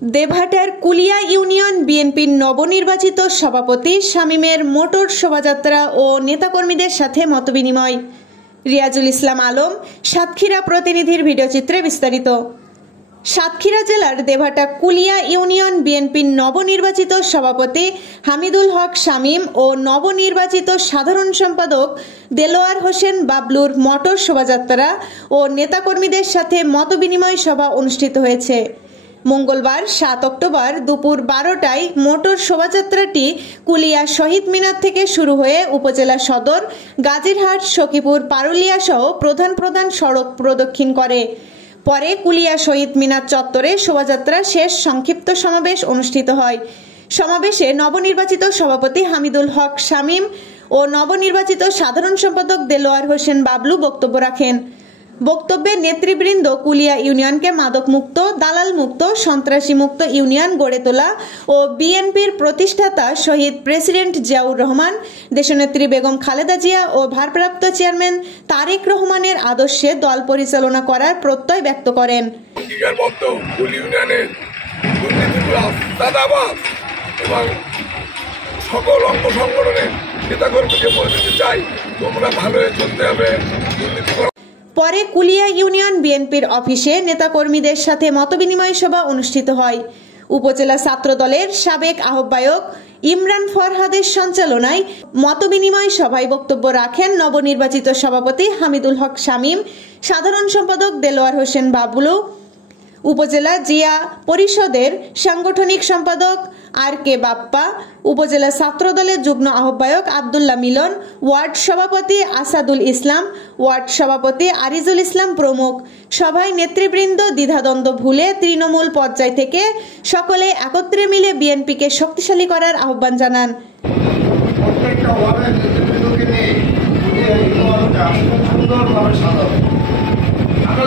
দেবহাটার কুলিয়া union বিএনপির নবনির্বাচিত সভাপতি শামীমের মোটর শোভাযাত্রা ও নেতাকর্মীদের সাথে মতবিনিময়। রিয়াজুল ইসলাম আলম, সাতক্ষীরা প্রতিনিধির ভিডিওচিত্রে বিস্তারিত। সাতক্ষীরা জেলার দেবহাটা কুলিয়া ইউনিয়ন বিএনপির নবনির্বাচিত সভাপতি হামিদুল হক শামীম ও নবনির্বাচিত সাধারণ সম্পাদক দেলোয়ার হোসেন বাবলুর মোটর শোভাযাত্রা ও নেতাকর্মীদের সাথে মতবিনিময় সভা অনুষ্ঠিত হয়েছে। মঙ্গলবার 7 অক্টোবর দুপুর 12টায় মোটর শোভাযাত্রাটি কুলিয়া শহীদ মিনার থেকে শুরু হয়ে উপজেলা সদর, গাজীরহাট, সখীপুর, পারুলিয়া সহ প্রধান সড়ক প্রদক্ষিণ করে। পরে কুলিয়া শহীদ মিনার চত্বরে শোভাযাত্রা শেষ সংক্ষিপ্ত সমাবেশ অনুষ্ঠিত হয়। সমাবেশে নবনির্বাচিত সভাপতি হামিদুল হক শামীম ও নবনির্বাচিত সাধারণ সম্পাদক দেলোয়ার হোসেন বাবলু বক্তব্য রাখেন। বক্তব্যে নেতৃবৃন্দ কুলিয়া ইউনিয়নকে মাদক মুক্ত, দালাল মুক্ত, সন্ত্রাসী মুক্ত ইউনিয়ন গড়ে তোলা ও বিএনপির প্রতিষ্ঠাতা শহীদ প্রেসিডেন্ট জিয়াউর রহমান, দেশনেত্রী বেগম খালেদা জিয়া ও ভারপ্রাপ্ত চেয়ারম্যান তারেক রহমানের আদর্শে দল পরিচালনা করার প্রত্যয় ব্যক্ত করেন। সকল অঙ্গ সংগঠনের নেতাকর্মীকে বলে দিতে চাই, তোমরা ভালোই চলতে হবে। পরে কুলিয়া ইউনিয়ন বিএনপির অফিসে নেতাকর্মীদের সাথে মতবিনিময় সভা অনুষ্ঠিত হয়। উপজেলা ছাত্র দলের সাবেক আহ্বায়ক ইমরান ফরহাদের সঞ্চালনায় মতবিনিময় সভায় বক্তব্য রাখেন নবনির্বাচিত সভাপতি হামিদুল হক শামীম, সাধারণ সম্পাদক দেলোয়ার হোসেন বাবলু, উপজেলা জিয়া পরিষদের সাংগঠনিক সম্পাদক RK বাপ্পা, উপজেলা ছাত্র দলের যুগ্ম আহ্বায়ক আব্দুল্লাহ মিলন, ওয়ার্ড সভাপতি আসাদুল ইসলাম, ওয়ার্ড সভাপতি আরিজুল ইসলাম প্রমুখ। সভায় নেতৃবৃন্দ দ্বিধাদ্বন্দ্ব ভুলে তৃণমূল পর্যায় থেকে সকলে একত্রে মিলে বিএনপিকে শক্তিশালী করার আহ্বান জানান।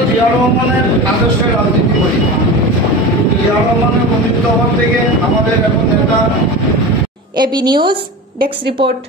জিয়া রহমানের আদর্শের রাজনীতি করি। জিয়া রহমানের প্রতিনিধিত্ব থেকে আমাদের এখন নেতা। AB news desk report.